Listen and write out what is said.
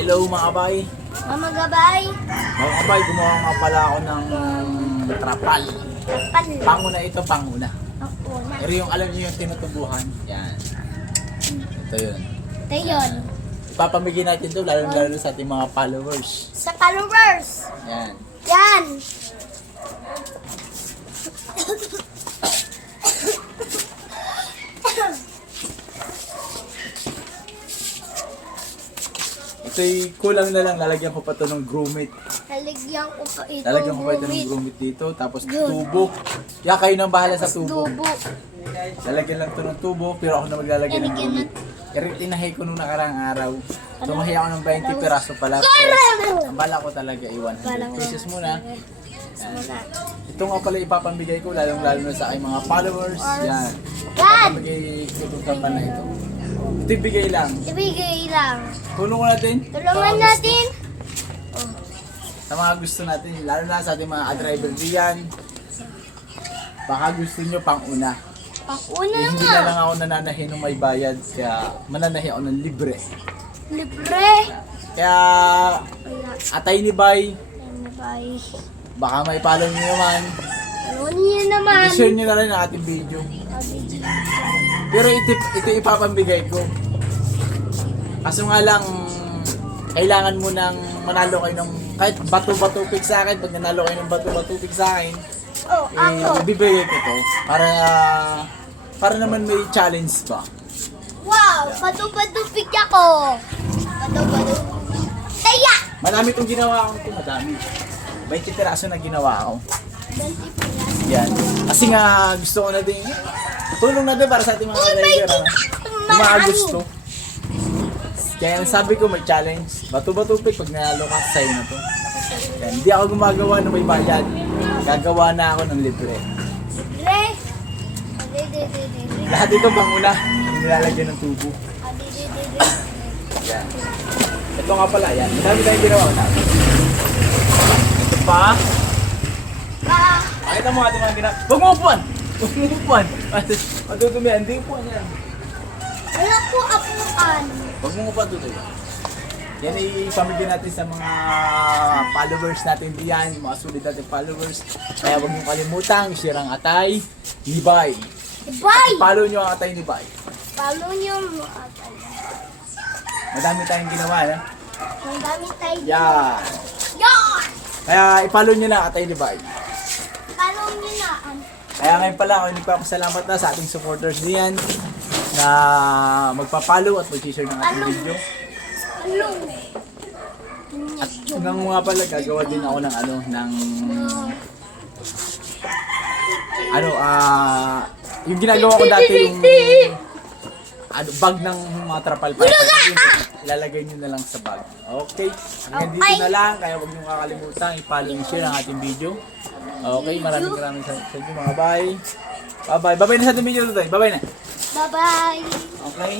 Hello mga bay. Mama gabay. Mga bay, gumawa nga pala ako ng trapal. Kapal. Panguna ito, panguna. Ako na. Pero yung alam niyo yung tinutubuhan, yan. Ito yun. Ito yun. Ipapamigay natin ito lalo sa ating mga followers. Sa followers. Yan. Yan. Ito'y kulang na lang, lalagyan ko pa ito ng grommet. Lalagyan ko pa ito. Lalagyan ko pa ito ng grommet dito, tapos tubo. Kaya kayo nang bahala sa tubo. Tubo. Lalagyan lang ito ng tubo, pero ako na maglalagay ng Lalagyan grommet. Tinahi ko nung nakarang araw. Tumahi ako ng 20 piraso pala. Ang bala ko talaga ay 100 pesos muna. Yan. Ito nga pala ipapamigay ko, lalong-lalo na sa aking mga followers. Yan. Yan. Ipapamigay ko itong kapan na ito. Ito ibigay lang. Ibigay lang. Tulungan natin. Tulungan natin. Sa mga gusto natin, lalo na sa ating mga driver diyan. Baka gusto nyo pang una. Pakuna Hindi nga. na lang ako nananahi ng may bayad, kaya mananahi ako ng libre. Libre. Kaya, Wala. atay ni Bay, Ano ba? baka may follow nyo naman. Ano niya naman? I-share nyo na rin ang ating video. Pero ito ipapambigay ko. Kaso nga lang, kailangan mo nang manalo kayo ng kahit bato-bato pick sa akin. Pag nanalo kayo ng bato-bato pick sa akin, Oh, ako. ibibigay ko to para naman may challenge ba. Wow! Patu-patupik ako! Patu-patu. Taya! Madami itong ginawa ko ito, madami. 20 piraso na ginawa ko. Yan. Kasi nga gusto ko na din, tulong na din para sa ating mga driver. Yung mga gusto. Kaya sabi ko may challenge. Bato-bato pick pag nanalo ka, sa'yo na to. Yan. Hindi ako gumagawa ng may bayad. Gagawa na ako ng libre. Libre! Lahat ito panguna, nilalagyan ng tubo. Yan. Ito nga pala, yan. Madami tayong ginawa na. Ito pa. Pakita mo ating mga ginawa. Huwag mo upuan! Huwag mo upuan! Matutumihan, hindi upuan yan. Wala po apuan. Huwag mo upuan tutoy. Yan ay ipamigay natin sa mga followers natin diyan, mga sulit natin followers. Kaya huwag niyo kalimutang share ang atay ni Bay. Bye! Follow niyo ang atay ni Bay. Follow niyo mo atay. Madami tayong ginawa, ha? Ang dami tayo. Yan. Yan! Kaya i-follow niyo na ang atay ni Bay. Follow niyo na. Kaya ngayon pala ako nagpapasalamat na sa ating supporters diyan na magpa-follow at mag-share ng ating video. Follow. At hanggang nga pala gagawa din ako ng yung ginagawa ko dati yung bag ng mga trapal pa. Ilalagay nyo na lang sa bag. Okay? Hanggang dito na lang. Kaya huwag nyo kakalimutan i-follow and share ang ating video. Okay? Maraming sa inyo mga bye. Bye-bye. Bye-bye na sa ating video today. Bye-bye na. Bye-bye. Okay?